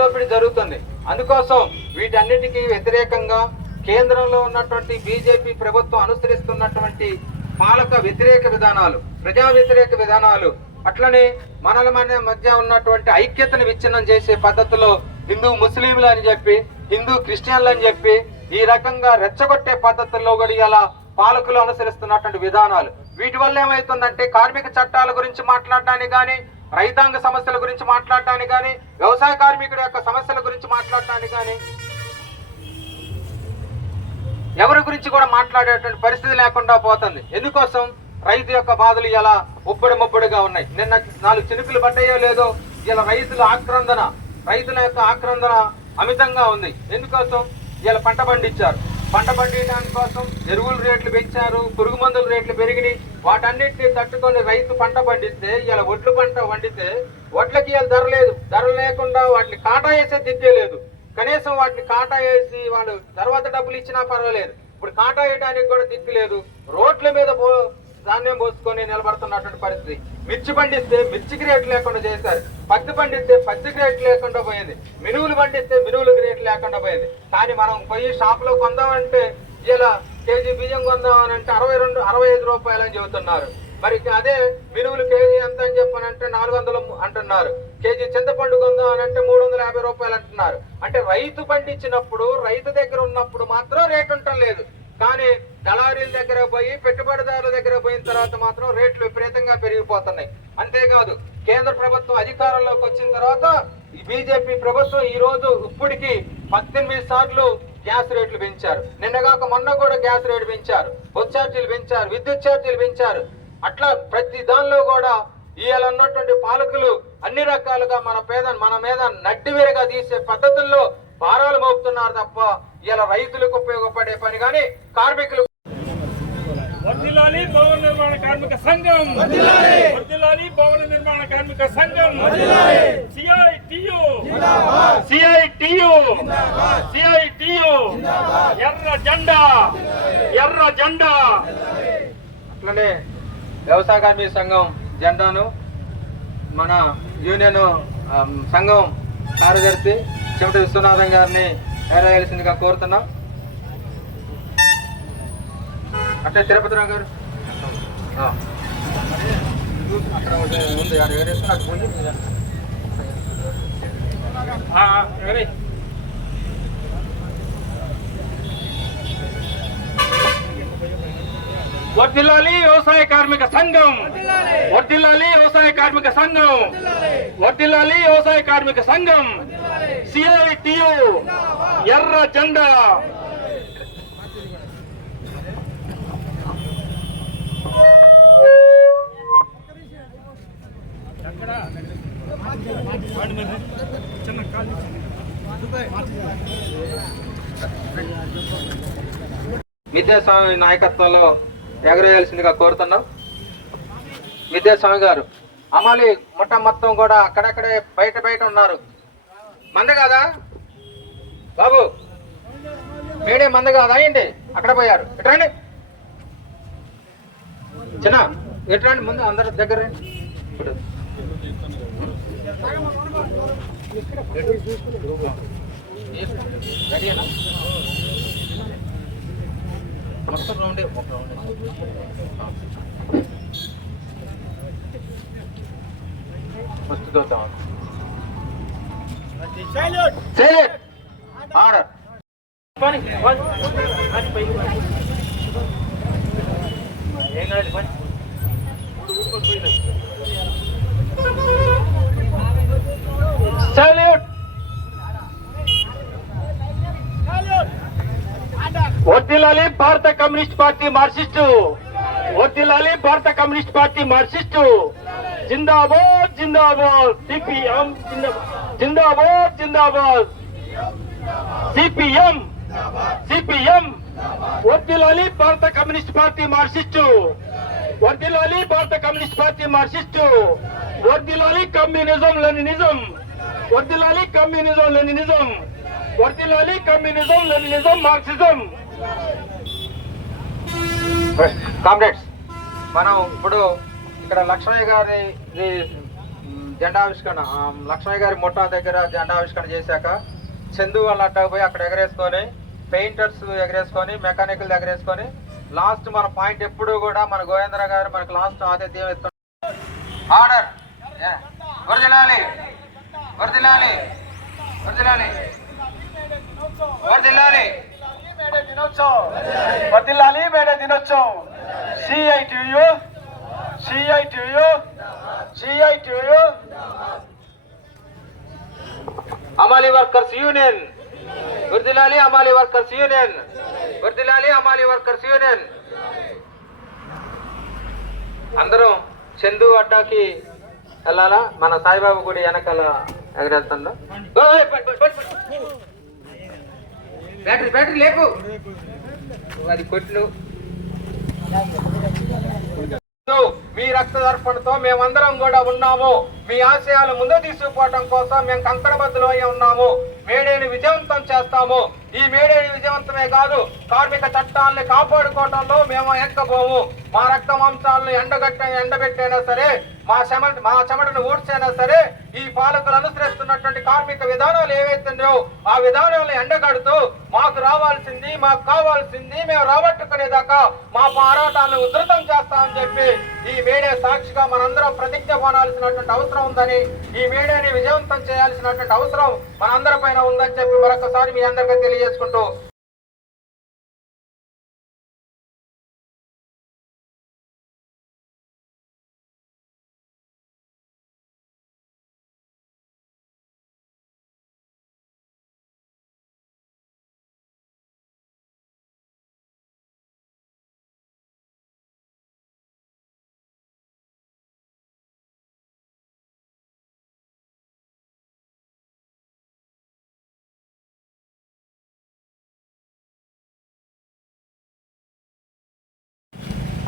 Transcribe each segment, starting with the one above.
దోపిడీ జరుగుతుంది. అందుకోసం వీటన్నిటికీ వ్యతిరేకంగా కేంద్రంలో ఉన్నటువంటి బీజేపీ ప్రభుత్వం అనుసరిస్తున్నటువంటి పాలక వ్యతిరేక విధానాలు, ప్రజా వ్యతిరేక విధానాలు, అట్లనే మన మధ్య ఉన్నటువంటి ఐక్యతను విచ్ఛిన్నం చేసే పద్ధతిలో హిందూ ముస్లింలు అని చెప్పి, హిందూ క్రిస్టియన్లు అని చెప్పి ఈ రకంగా రెచ్చగొట్టే పద్ధతుల్లో కూడా ఇలా పాలకులు అనుసరిస్తున్నటువంటి విధానాలు, వీటి వల్ల ఏమవుతుందంటే కార్మిక చట్టాల గురించి మాట్లాడటానికి కానీ, రైతాంగ సమస్యల గురించి మాట్లాడటానికి కానీ, వ్యవసాయ కార్మికుడి యొక్క సమస్యల గురించి మాట్లాడటానికి కానీ ఎవరి గురించి కూడా మాట్లాడేటువంటి పరిస్థితి లేకుండా పోతుంది. ఎందుకోసం? రైతు యొక్క బాధలు ఇలా ముబ్బడి ముబ్బడిగా ఉన్నాయి. నిన్న 4 చినుకులు పడ్డాయో లేదో ఇలా రైతుల యొక్క ఆక్రందన అమితంగా ఉంది. ఎందుకోసం? ఇలా పంట పండించారు, పంట పండించడానికి కోసం ఎరువుల రేట్లు పెంచారు, పురుగు మందుల రేట్లు పెరిగినాయి. వాటన్నిటిని తట్టుకొని రైతు పంట పండిస్తే, ఇలా ఒడ్లు పంట వండితే వడ్లకి ఇలా ధర లేకుండా వాటిని కాటా వేసే దిద్దే లేదు. కనీసం వాటిని కాటా వేసి వాళ్ళు తర్వాత డబ్బులు ఇచ్చినా పర్వాలేదు, ఇప్పుడు కాటా వేయడానికి కూడా దిక్కు లేదు. రోడ్ల మీద ధాన్యం పోసుకొని నిలబడుతున్నటువంటి పరిస్థితి. మిర్చి పండిస్తే మిర్చికి రేటు లేకుండా చేశారు, పత్తి పండిస్తే పత్తికి రేటు లేకుండా పోయింది, మినువులు పండిస్తే మినువులకు రేటు లేకుండా పోయింది. కానీ మనం పోయి షాప్లో కొందామంటే ఇలా కేజీ బియ్యం కొందామని అంటే 65 రూపాయలు అని చెబుతున్నారు. మరి అదే మినువులు కేజీ ఎంత అని చెప్పానంటే 400 అంటున్నారు. కేజీ చింతపండు కొందామని అంటే 350 రూపాయలు అంటున్నారు. అంటే రైతు పండించినప్పుడు, రైతు దగ్గర ఉన్నప్పుడు మాత్రం రేటు ఉండటం లేదు. కానీ దళారీల దగ్గర పోయి, పెట్టుబడిదారుల దగ్గర పోయిన తర్వాత మాత్రం రేట్లు విపరీతంగా పెరిగిపోతున్నాయి. అంతేకాదు, కేంద్ర ప్రభుత్వం అధికారంలోకి వచ్చిన తర్వాత ఈ బీజేపీ ప్రభుత్వం ఈ రోజు ఇప్పటికి 18 సార్లు గ్యాస్ రేట్లు పెంచారు. నిన్నగాక మొన్న కూడా గ్యాస్ రేటు పెంచారు, బస్ ఛార్జీలు పెంచారు, విద్యుత్ ఛార్జీలు పెంచారు. అట్లా ప్రతి దానిలో కూడా ఇవాళ ఉన్నటువంటి పాలకులు అన్ని రకాలుగా మన మీద నడ్డివేరుగా తీసే పద్ధతుల్లో భారాలు మోపుతున్నారు తప్ప ఇలా రైతులకు ఉపయోగపడే పని కానీ కార్మికులు. వర్ధిల్లాలి భవన నిర్మాణ కార్మిక సంఘం, వర్ధిల్లాలి భవన నిర్మాణ కార్మిక సంఘం, సిఐటియు ఎర్ర జెండా. అట్లనే వ్యవసాయ కార్మిక సంఘం జెండాను మన యూనియన్ సంఘం కార్యదర్శి చెమట విశ్వనాథం గారిని ఎగరవేయాల్సిందిగా కోరుతున్నాం. అట్లే తిరుపతిరావు గారు అక్కడ ఉంది, ఎగరేసుకుని పోయి వర్ధిల్లాలి వ్యవసాయ కార్మిక సంఘం, వర్ధిల్లాలి వ్యవసాయ కార్మిక సంఘం, వర్ధిల్లాలి వ్యవసాయ కార్మిక సంఘం, సిఐటియు ఎర్ర జెండా. విద్యాస్వామి నాయకత్వంలో ఎగరేయాల్సిందిగా కోరుతున్నాం. విద్యాస్వామి గారు అమలు మొత్తం కూడా అక్కడక్కడే బయట ఉన్నారు. మంది కాదా బాబు? మీడియం మంది కాదా? అయ్యండి అక్కడ పోయారు. ఎట్రండి చిన్న, ఎట్రండి ముందు అందరి దగ్గర మొత్తం రౌండే ఒక రౌండ్. ఫస్ట్ చూద్దాం. ఆర్డర్ ఏం కాదు పని. సాల్యూట్. వర్ధిల్లాలి భారత కమ్యూనిస్ట్ పార్టీ మార్క్సిస్టు, వర్ధిల్లాలి భారత కమ్యూనిస్ట్ పార్టీ మార్క్సిస్టు. జిందాబాద్ జిందాబాద్ సిపిఎం, జిందాబాద్ జిందాబాద్ సిపిఎం. వర్ధిల్లాలి భారత కమ్యూనిస్ట్ పార్టీ మార్క్సిస్టు, వర్ధిల్లాలి భారత కమ్యూనిస్ట్ పార్టీ మార్క్సిస్టు. వర్ధిల్లాలి కమ్యూనిజం లెనినిజం, వర్ధిల్లాలి కమ్యూనిజం లెనినిజం, వర్ధిల్లాలి కమ్యూనిజం లెనినిజం మార్క్సిజం. కామ్రేడ్స్, మనం ఇప్పుడు ఇక్కడ లక్ష్మయ్య గారి జెండావిష్కరణ లక్ష్మయ్య గారి ముఠా దగ్గర జెండావిష్కరణ చేశాక చందు వాళ్ళ అడ్డకు పోయి అక్కడ ఎగరేసుకొని, పెయింటర్స్ ఎగరేసుకొని, మెకానికల్ ఎగరేసుకొని, లాస్ట్ మన పాయింట్ ఎప్పుడు కూడా మన గోవిందరావు గారు మనకు లాస్ట్ ఆతిథ్యం ఇస్తున్నారు. ఆర్డర్ వర్ధిల్లాలి వర్ధిల్లాలి వర్ధిల్లాలి వర్ధిల్లాలి వర్ధిల్లాలి మేడే దినోత్సవం. సిఐటియు సిఐటియు సిఐటియు అమాలి వర్కర్స్ యూనియన్ వర్ధిల్లాలి, అమాలి వర్కర్స్ యూనియన్ వర్ధిల్లాలి, అమాలి వర్కర్స్ యూనియన్. అందరం చందు అడ్డాకి వెళ్ళాలా? మన సాయిబాబు గుడి వెనకాల ఎగరేస్తుందా? బ్యాటరీ బ్యాటరీ లేపు, అది కొట్లు. మీ రక్త దర్పణతో మేమందరం కూడా ఉన్నాము. మీ ఆశయాలు ముందు తీసుకుపోవటం కోసం మేము కంకణబద్దులై ఉన్నాము. మేడేని విజయవంతం చేస్తాము. ఈ మేడేని విజయవంతమే కాదు, కార్మిక చట్టాలని కాపాడుకోవటంలో మేము ఎక్కబోము. మా రక్త మాంసాలను ఎండబెట్టైనా సరే, మా చెమటను ఊడ్చైనా సరే, ఈ పాలకులు అనుసరిస్తున్నటువంటి కార్మిక విధానాలు ఏవైతున్నాయో ఆ విధానాలను ఎండగడుతూ మాకు రావాల్సింది, మాకు కావాల్సింది మేము రాబట్టుకునేదాకా మా పోరాటాలను ఉధృతం చేస్తామని చెప్పి ఈ మేడే సాక్షిగా మనందరం ప్రతిజ్ఞ కొనాల్సినటువంటి అవసరం ఉందని, ఈ మేడేని విజయవంతం చేయాల్సినటువంటి అవసరం మనందరిపైన ఉందని చెప్పి మరొకసారి మీ అందరికీ తెలియజేసుకుంటూ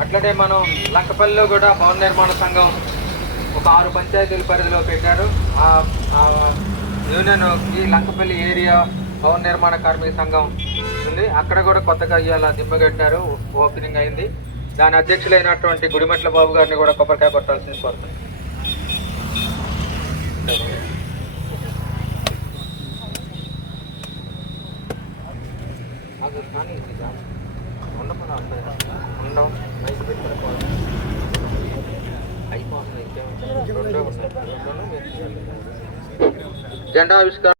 అట్లనే మనం లంకపల్లిలో కూడా భవన నిర్మాణ సంఘం ఒక 6 పంచాయతీల పరిధిలో పెట్టారు. ఆ యూనియన్ ఈ లంకపల్లి ఏరియా భవన నిర్మాణ కార్మిక సంఘం ఉంది. అక్కడ కూడా కొత్తగా ఇవాళ దిమ్మగట్టారు, ఓపెనింగ్ అయింది. దాని అధ్యక్షులైనటువంటి గుడిమెట్ల బాబు గారిని కూడా కొబ్బరికాయ కొట్టాల్సింది కోరుతున్నాను. జెండా ఆవిష్కరణ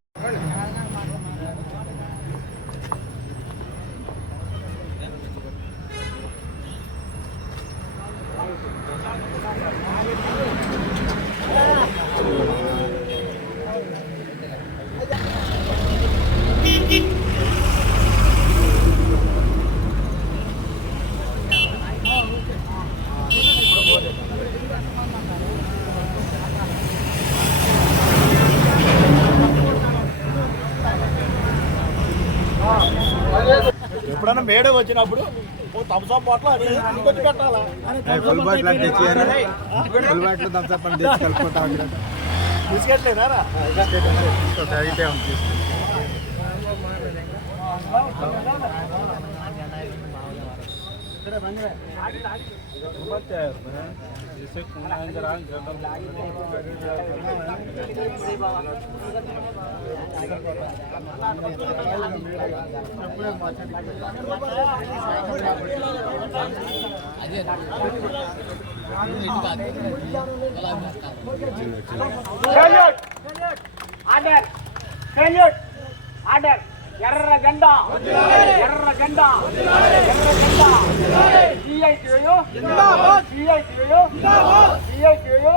ఎప్పుడైనా మేడే వచ్చినప్పుడు థమ్స్ అప్ బాటిల్ అది తీసుకొచ్చి పెట్టాలా? తీసుకెట్లేదా? ఆర్డర్ ఎర్ర జెండా ఎర్ర జెండా ఎర్ర జెండా సిఐటియు సిఐటియు సిఐటియు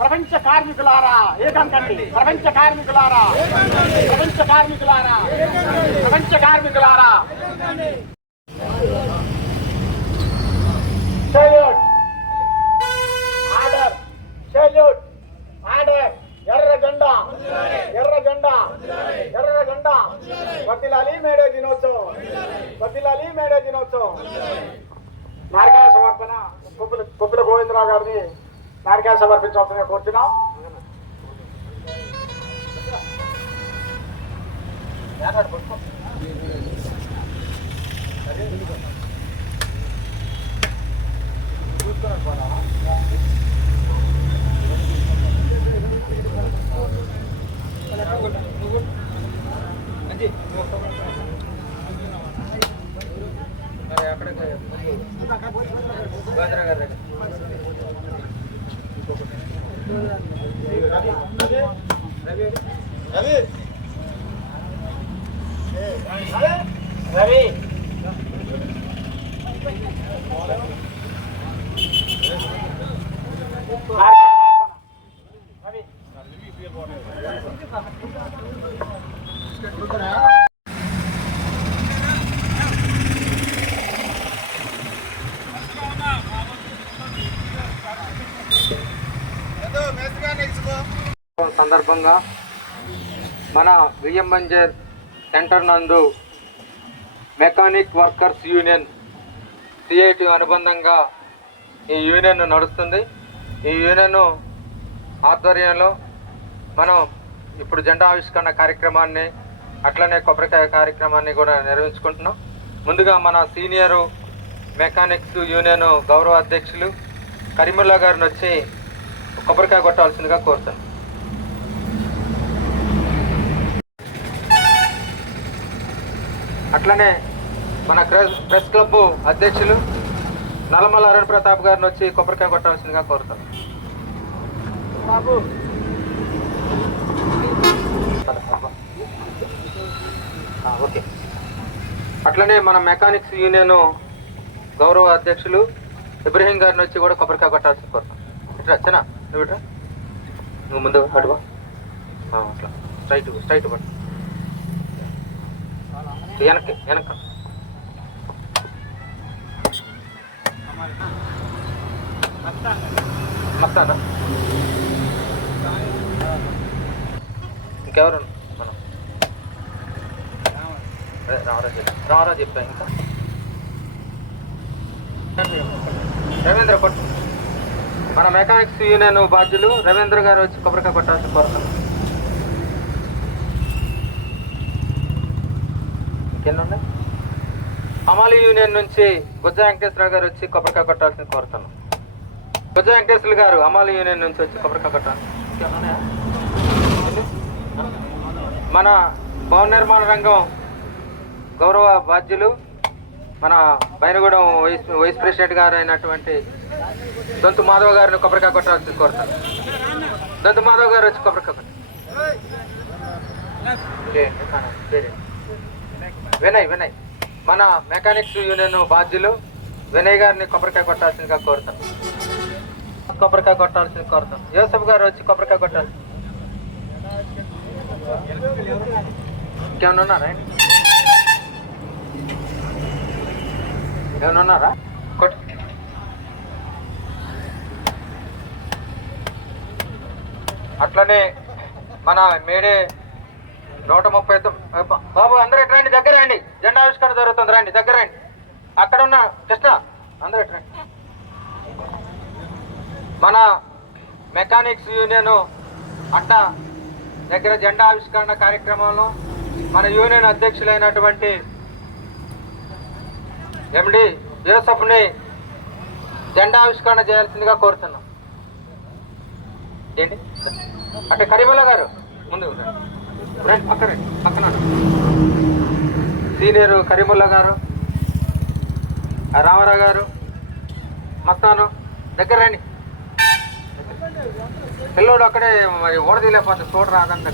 ప్రపంచ కార్మికులారా ఏకంకండి ప్రపంచ కార్మికులారా ప్రపంచ కార్మికులారా ప్రపంచ కార్మికులారా సెల్యూట్ ఆర్డర్ సెల్యూట్ ఆర్డర్ ఎర్ర జెండా ఎర్ర జెండా ఎర్ర జెండా వర్ధిల్లాలి మేడే దినోత్సవం వర్ధిల్లాలి మేడే దినోత్సవం. నారికాయ సమర్పణ కొప్పిల గోవిందరావు గారిని నారికాయ సమర్పించాల్సిందిగా కోరుతున్నాం. చూసుకున్నాను మరి అక్కడ గోవిందరావు గారి దగ్గర రవి సందర్భంగా మన విఎం బంజర్ సెంటర్ నందు మెకానిక్ వర్కర్స్ యూనియన్ సిఐటి అనుబంధంగా ఈ యూనియన్ నడుస్తుంది. ఈ యూనియన్ ఆధ్వర్యంలో మనం ఇప్పుడు జెండా ఆవిష్కరణ కార్యక్రమాన్ని అట్లనే కొబ్బరికాయ కార్యక్రమాన్ని కూడా నిర్వహించుకుంటున్నాం. ముందుగా మన సీనియరు మెకానిక్స్ యూనియన్ గౌరవ అధ్యక్షులు కరీముల్లా గారిని వచ్చి కొబ్బరికాయ కొట్టాల్సిందిగా కోరుతాను. అట్లనే మన ప్రెస్ క్లబ్ అధ్యక్షులు నల్లమల అరుణ్ ప్రతాప్ గారిని వచ్చి కొబ్బరికాయ కొట్టాల్సిందిగా కోరుతాను. ఓకే. అట్లనే మన మెకానిక్స్ యూనియన్ గౌరవ అధ్యక్షులు ఇబ్రహీం గారిని వచ్చి కూడా కొబ్బరికాయ కొట్టాల్సింది కోరుతాను. ఇట్లా వచ్చానా నువ్వు ఇట్లా నువ్వు ముందు అటువా అట్లా స్ట్రైట్ పట్టు వెనక్కి వెనక మస్తానా ఇంకెవరు మనం రావరా చెప్తా ఇంకా రవీంద్ర కొట్టు. మన మెకానిక్స్ యూనియన్ బాధ్యులు రవీంద్ర గారు వచ్చి కొబ్బరికాయ కొట్టాల్సి కోరుతాను. ఇంకెన్నున్నాయి? అమాలి యూనియన్ నుంచి గుజ్జ వెంకటేశ్వర గారు వచ్చి కొబ్బరికాయ కొట్టాల్సింది కోరుతాను. గుజ్జ వెంకటేశ్వర గారు అమాలి యూనియన్ నుంచి వచ్చి కొబ్బరికాయ కొట్టాలి. ఇంకేమన్నాయా? మన భవన నిర్మాణ రంగం గౌరవ బాధ్యులు మన బైనగూడెం వైస్ ప్రెసిడెంట్ గారు అయినటువంటి దొంతు మాధవ్ గారిని కొబ్బరికాయ కొట్టాల్సి కోరుతాను. దొంతు మాధవ్ గారు వచ్చి కొబ్బరికాయ కొట్టారు. వినయ్ మన మెకానిక్స్ యూనియన్ బాధ్యులు వినయ్ గారిని కొబ్బరికాయ కొట్టాల్సిందిగా కోరుతాను. కొబ్బరికాయ కోరుతాను. యోసఫ్ గారు వచ్చి కొబ్బరికాయ కొట్టాలి. ఇంకేమన్నా ఉన్నారా? ఏమైనా ఉన్నారా? కొట్టు. అట్లనే మన మేడే 130 బాబు అందరూ ఎట్లా రండి, దగ్గర రండి. జెండా ఆవిష్కరణ జరుగుతుంది, రండి దగ్గర రండి. అక్కడ ఉన్న కృష్ణ అందరూ ఎట్లా రండి. మన మెకానిక్స్ యూనియన్ అట్ట దగ్గర జెండా ఆవిష్కరణ కార్యక్రమంలో మన యూనియన్ అధ్యక్షులైనటువంటి ఎండి యూసఫ్ని జెండా ఆవిష్కరణ చేయాల్సిందిగా కోరుతున్నాం. ఏంటి అంటే కరీముల్లా గారు ముందు రండి, పక్కన సీనియర్ కరీముల్లా గారు, రామారావు గారు, మస్తాను దగ్గర రండి. పిల్లోడు అక్కడే మరి ఓడదీలేకపోతే చూడ రాదండి.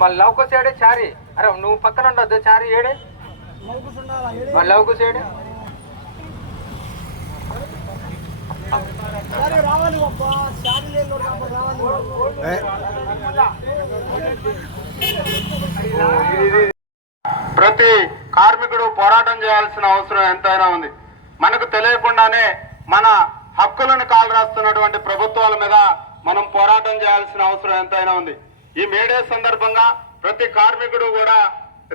మళ్ళీ లవకొచ్చాడే చారి. అరే నువ్వు పక్కన ఉండద్దు, చారి ఏడే మళ్ళీ లవకొచ్చాడే. ప్రతి కార్మికుడు పోరాటం చేయాల్సిన అవసరం ఎంతైనా ఉంది. మనకు తెలియకుండానే మన హక్కులను కాలు రాస్తున్నటువంటి ప్రభుత్వాల మీద మనం పోరాటం చేయాల్సిన అవసరం ఎంతైనా ఉంది. ఈ మేడే సందర్భంగా ప్రతి కార్మికుడు కూడా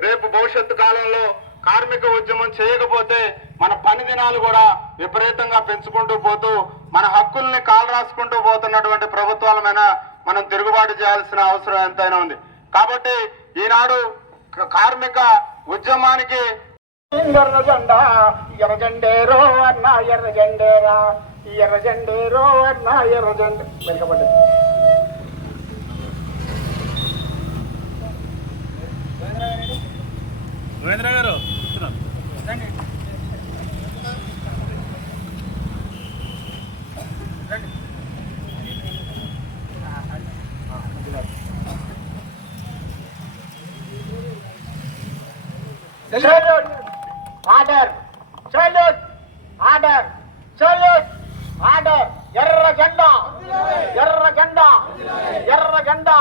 రేపు భవిష్యత్తు కాలంలో కార్మిక ఉద్యమం చేయకపోతే మన పని దినాలు కూడా విపరీతంగా పెంచుకుంటూ పోతూ మన హక్కుల్ని కాలు రాసుకుంటూ పోతున్నటువంటి ప్రభుత్వాల మీద మనం తిరుగుబాటు చేయాల్సిన అవసరం ఎంతైనా ఉంది. కాబట్టి ఈనాడు కార్మిక ఉద్యమానికి ఎర్ర జెండా ఎర్ర జెండేరో అన్న ఎర్ర జెండేరా ఎర్ర జెండేరో అన్న ఎర్ర జెండే వెనుకబడ్డది. Salute order salute order salute order ఎర్ర జెండా ఎర్ర జెండా ఎర్ర జెండా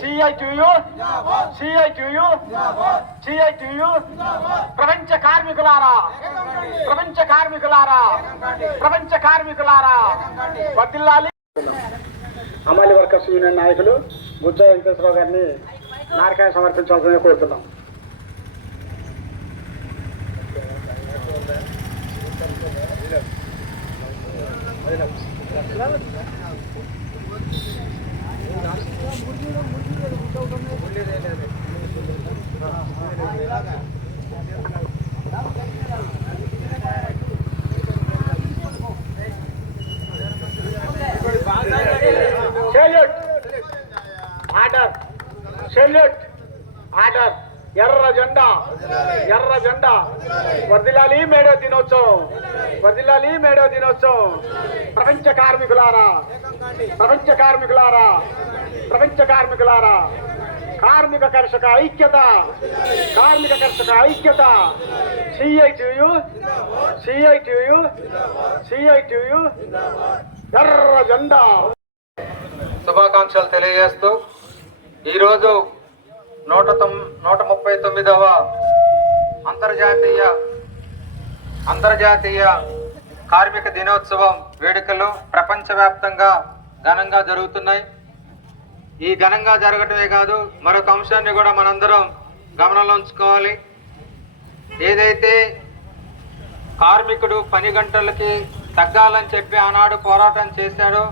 సిఐటియు సిఐటియు సిఐటియు ప్రపంచ కార్మికులారా ప్రపంచ కార్మికులారా ప్రపంచ కార్మికులారా వర్ధిల్లాలి. అమలు వర్కర్స్ యూనియన్ నాయకులు గుజ్జా వెంకటేశ్వరరావు గారిని నారకాయ సమర్పించాల్సిందిగా కోరుతున్నాం. సెల్యూట్ ఆర్డర్ సెల్యూట్ ఆర్డర్ ఎర్ర జెండా ఎర్ర జెండా వర్ధిల్లాలి మేడో దినోత్సవం వర్ధిల్లాలి మేడో దినోత్సవం. ప్రపంచ కార్మికులారా ప్రపంచ కార్మికులారా ప్రపంచ కార్మికులారా కార్మిక కర్షక ఐక్యత కార్మిక కర్షక ఐక్యత సిఐటియు సిఐటియు సిఐటియు ఎర్ర జెండా. శుభాకాంక్షలు తెలియజేస్తూ ఈరోజు 139వ అంతర్జాతీయ కార్మిక దినోత్సవం వేడుకలు ప్రపంచవ్యాప్తంగా ఘనంగా జరుగుతున్నాయి. ఈ ఘనంగా జరగటమే కాదు, మరొక అంశాన్ని కూడా మనందరం గమనంలో ఉంచుకోవాలి. ఏదైతే కార్మికుడు పని గంటలకి తగ్గాలని చెప్పి ఆనాడు పోరాటం చేశాడో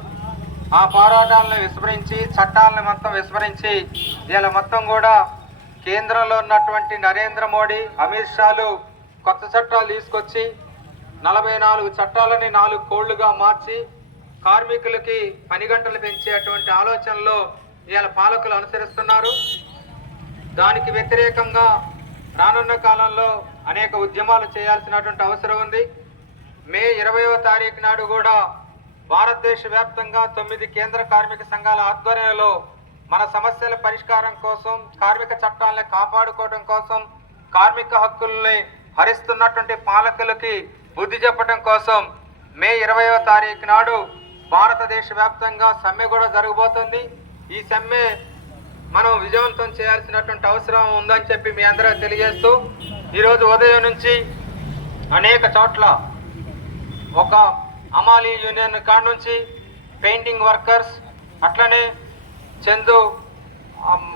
ఆ పోరాటాలను విస్మరించి చట్టాలను మొత్తం విస్మరించి ఇలా మొత్తం కూడా కేంద్రంలో ఉన్నటువంటి నరేంద్ర మోడీ అమిత్ షాలు కొత్త చట్టాలు తీసుకొచ్చి 44 చట్టాలని 4 కోళ్లుగా మార్చి కార్మికులకి పని గంటలు పెంచేటువంటి ఆలోచనలో ఇవాళ పాలకులు అనుసరిస్తున్నారు. దానికి వ్యతిరేకంగా రానున్న కాలంలో అనేక ఉద్యమాలు చేయాల్సినటువంటి అవసరం ఉంది. మే 20వ తారీఖు నాడు కూడా భారతదేశ వ్యాప్తంగా 9 కేంద్ర కార్మిక సంఘాల ఆధ్వర్యంలో మన సమస్యల పరిష్కారం కోసం, కార్మిక చట్టాలను కాపాడుకోవడం కోసం, కార్మిక హక్కుల్ని హరిస్తున్నటువంటి పాలకులకి బుద్ధి చెప్పడం కోసం మే 20వ తారీఖు నాడు భారతదేశ వ్యాప్తంగా సమ్మె కూడా జరగబోతుంది. ఈ సమ్మె మనం విజయవంతం చేయాల్సినటువంటి అవసరం ఉందని చెప్పి మీ అందరూ తెలియజేస్తూ ఈరోజు ఉదయం నుంచి అనేక చోట్ల ఒక అమాలీ యూనియన్ కాడ నుంచి పెయింటింగ్ వర్కర్స్, అట్లనే చందు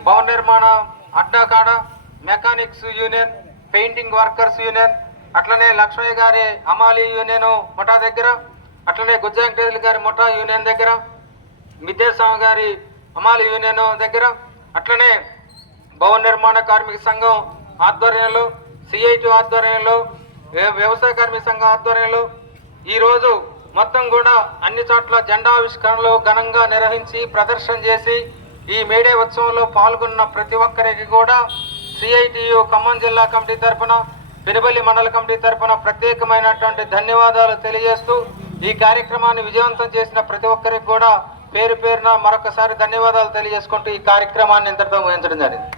భవన నిర్మాణ అడ్డా కాడ mechanics union, painting workers union, అట్లనే లక్ష్మయ్య గారి అమాలీ యూనియన్ ముఠా దగ్గర, అట్లనే గుజ్జా వెంకటేశ్వర గారి ముఠా యూనియన్ దగ్గర, మిద్దేస్వామి గారి అమాలీ యూనియన్ దగ్గర, అట్లనే భవన నిర్మాణ కార్మిక సంఘం ఆధ్వర్యంలో, సిఐటి ఆధ్వర్యంలో, వ్యవసాయ కార్మిక సంఘం ఆధ్వర్యంలో ఈరోజు మొత్తం కూడా అన్ని చోట్ల జెండా ఆవిష్కరణలు ఘనంగా నిర్వహించి ప్రదర్శన చేసి ఈ మేడే ఉత్సవంలో పాల్గొన్న ప్రతి ఒక్కరికి కూడా సిఐటియు ఖమ్మం జిల్లా కమిటీ తరఫున, పెనుబల్లి మండల కమిటీ తరఫున ప్రత్యేకమైనటువంటి ధన్యవాదాలు తెలియజేస్తూ ఈ కార్యక్రమాన్ని విజయవంతం చేసిన ప్రతి ఒక్కరికి కూడా పేరు పేరున మరొకసారి ధన్యవాదాలు తెలియజేసుకుంటూ ఈ కార్యక్రమాన్ని ఇంతటితో ముగించడం జరిగింది.